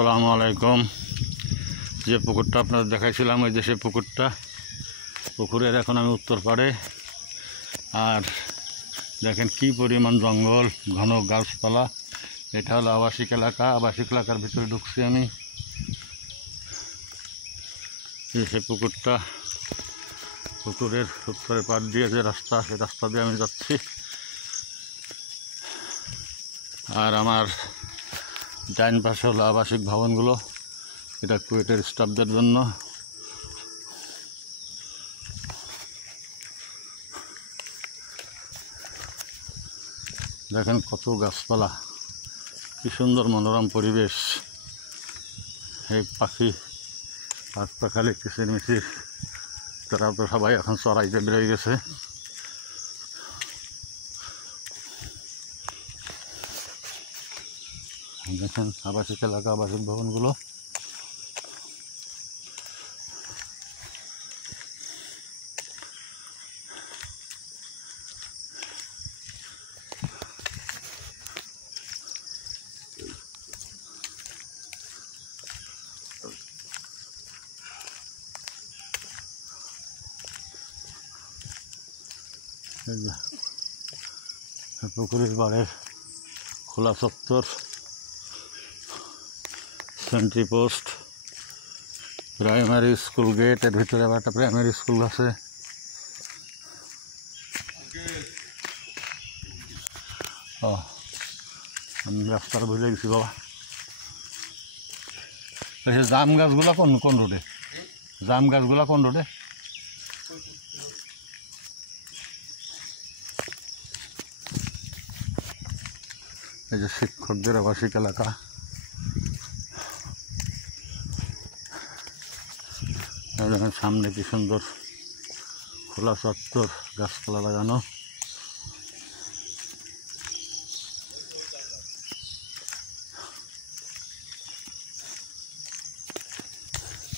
আসসালামু আলাইকুম। যে পুকুরটা আপনাদের দেখাইছিলাম ওই যে সেই পুকুরটা, পুকুরের এখন আমি উত্তর পাড়ে। আর দেখেন কি পরিমাণ জঙ্গল, ঘন গাছপালা। এটা হলো আবাসিক এলাকা। আবাসিক এলাকার ভিতরে ঢুকছি আমি। সেই পুকুরটা, পুকুরের উত্তরের পাড় দিয়ে যে রাস্তা, সেই রাস্তা দিয়ে আমি যাচ্ছি। আর আমার ডাইন পাশে হলো আবাসিক ভবনগুলো। এটা কুয়েটের স্টাফদের জন্য। দেখেন কত গাছপালা, কি সুন্দর মনোরম পরিবেশ। এই পাখি পাখালি কিচিরমিচির, তারা তো সবাই এখন চড়াইতে বেরিয়ে গেছে। দেখেন আবাসিক এলাকা, আবাসিক ভবনগুলো। পুকুরের পাড়ের খোলা চত্বর, sentry post, primary school gate. এর ভিতরে আবার একটা প্রাইমারি স্কুল আছে। আমি রাস্তাটা ভুলে গেছি বাবা। জাম গাছগুলা কোন কোন রোডে? জাম গাছগুলা কোন রোডে? এই যে শিক্ষকদের আবাসিক এলাকা। দেখেন সামনে কি সুন্দর খোলা চত্বর, গাছপালা লাগানো।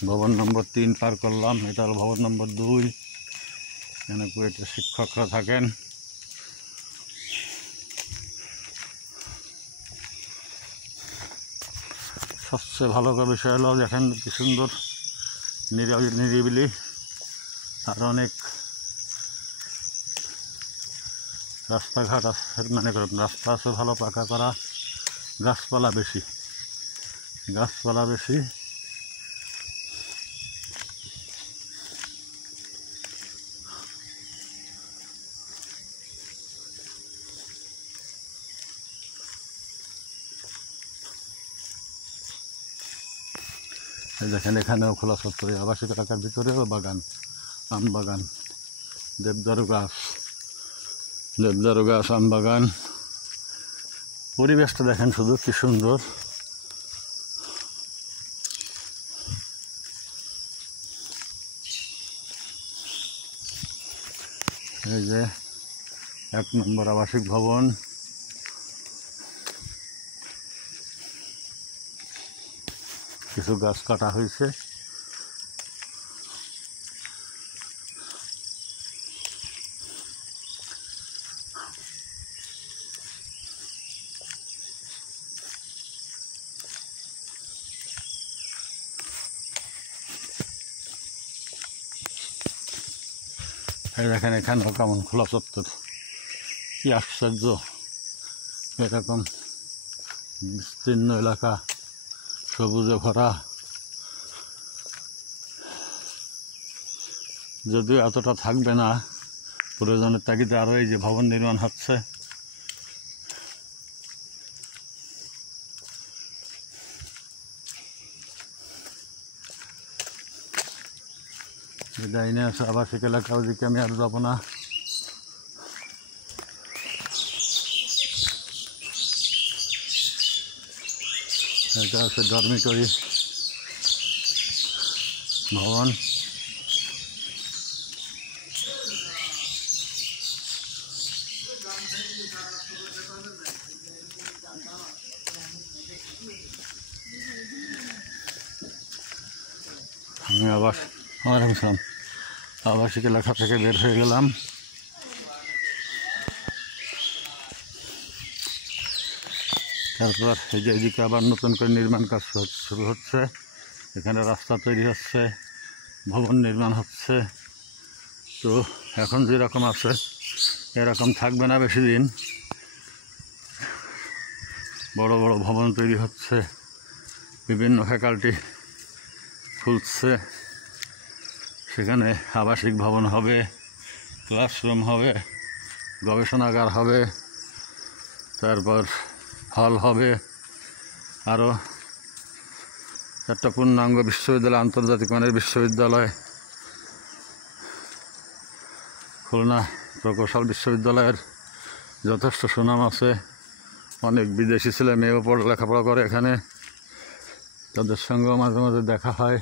ভবন নম্বর 3 পার করলাম। এটা হলো ভবন নম্বর 2। এখানে কুয়েটের শিক্ষকরা থাকেন। সবচেয়ে ভালো বিষয় হলো দেখেন কি সুন্দর নিরিবিলি। আর অনেক রাস্তাঘাট আছে, মানে রাস্তা আছে ভালো পাকা করা। গাছপালা বেশি, গাছপালা বেশি। দেখেন এখানেও খোলা চত্বরে আবাসিক এলাকার ভিতরেও বাগান, আম বাগান, দেবদারু গাছ, আম বাগান। পরিবেশটা দেখেন শুধু কি সুন্দর। এই যে 1 নম্বর আবাসিক ভবন। কিছু গাছ কাটা হয়েছে। দেখেন এখানেও কেমন খোলা চত্বর, কি আশ্চর্য। এরকম বিস্তীর্ণ এলাকা, সবুজে ভরা। যদিও এতটা থাকবে না, প্রয়োজনের তাগিদে আরও এই যে ভবন নির্মাণ হচ্ছে। ডাইনে আছে আবাসিক এলাকা, ওদিকে আমি আর যাবো না। এটা হচ্ছে ডরমিটরি ভবন। আমি আবার আবাসিক এলাকা থেকে বের হয়ে গেলাম। তারপর এই যে এদিকে আবার নতুন করে নির্মাণ কাজ শুরু হচ্ছে, এখানে রাস্তা তৈরি হচ্ছে, ভবন নির্মাণ হচ্ছে। তো এখন যেরকম আছে এরকম থাকবে না বেশি দিন। বড় বড় ভবন তৈরি হচ্ছে, বিভিন্ন ফ্যাকাল্টি খুলছে, সেখানে আবাসিক ভবন হবে, ক্লাসরুম হবে, গবেষণাগার হবে, তারপর হল হবে, আরও একটা পূর্ণাঙ্গ বিশ্ববিদ্যালয়, আন্তর্জাতিক মানের বিশ্ববিদ্যালয়। খুলনা প্রকৌশল বিশ্ববিদ্যালয়ের যথেষ্ট সুনাম আছে, অনেক বিদেশি ছেলে মেয়েও লেখাপড়া করে এখানে, তাদের সঙ্গেও মাঝে মাঝে দেখা হয়।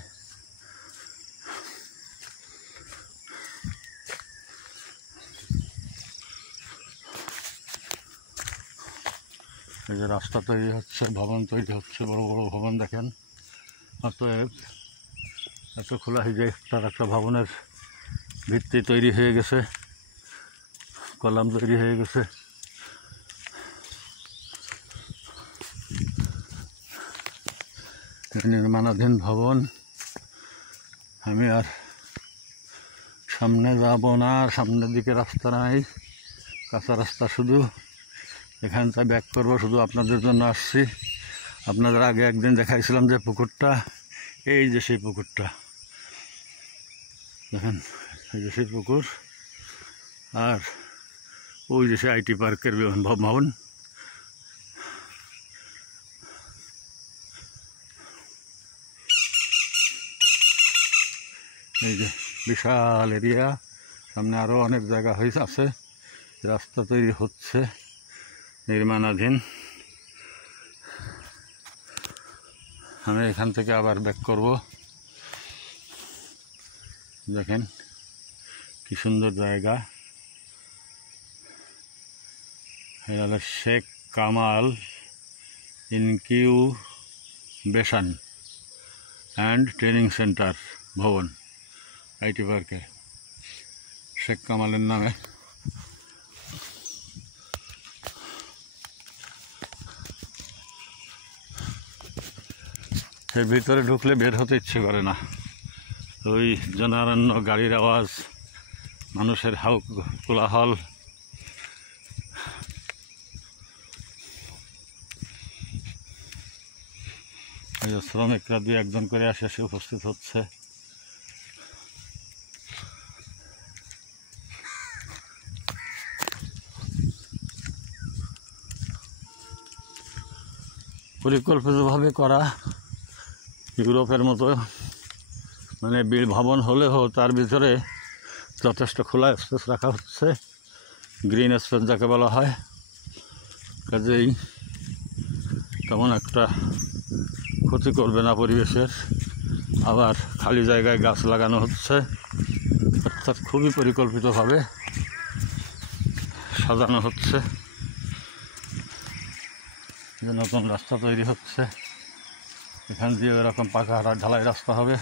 এই যে রাস্তা তৈরি হচ্ছে, ভবন তৈরি হচ্ছে, বড় বড় ভবন দেখেন। অতএব এত খোলা হয়ে যায়, তার একটা ভবনের ভিত্তি তৈরি হয়ে গেছে, কলাম তৈরি হয়ে গেছে। নির্মাণাধীন ভবন। আমি আর সামনে যাব না, সামনের দিকে রাস্তা নাই, কাঁচা রাস্তা শুধু। এখানটা ব্যাক করবো, শুধু আপনাদের জন্য আসছি। আপনাদের আগে একদিন দেখাইছিলাম যে পুকুরটা, এই যে সেই পুকুরটা দেখেন, এই যে সেই পুকুর, আর ওই যে সেই আইটি পার্কের ভবন। এই যে বিশাল এরিয়া, সামনে আরও অনেক জায়গা হয়েছে আছে, রাস্তা তৈরি হচ্ছে, নির্মাণাধীন। আমি এখান থেকে আবার ব্যাক করব। দেখেন কি সুন্দর জায়গা। এটা হলো শেখ Kamal incubation and training centre ভবন, আইটি পার্কে, শেখ কামালের নামে। এর ভিতরে ঢুকলে বের হতে ইচ্ছে করে না, ওই জনারণ্য, গাড়ির আওয়াজ, মানুষের কোলাহল। এই যে শ্রমিকরা দুই একজন করে এসে উপস্থিত হচ্ছে। পরিকল্পিতভাবে করা, ইউরোপের মতো মানে ভবন হলেও তার ভিতরে যথেষ্ট খোলা স্পেস রাখা হচ্ছে, গ্রিন স্পেস যাকে বলা হয়। কাজেই তেমন একটা ক্ষতি করবে না পরিবেশের। আবার খালি জায়গায় গাছ লাগানো হচ্ছে, অর্থাৎ খুবই পরিকল্পিতভাবে সাজানো হচ্ছে। যে নতুন রাস্তা তৈরি হচ্ছে, এখান দিয়ে এরকম পাকা ঢালাই রাস্তা হবে।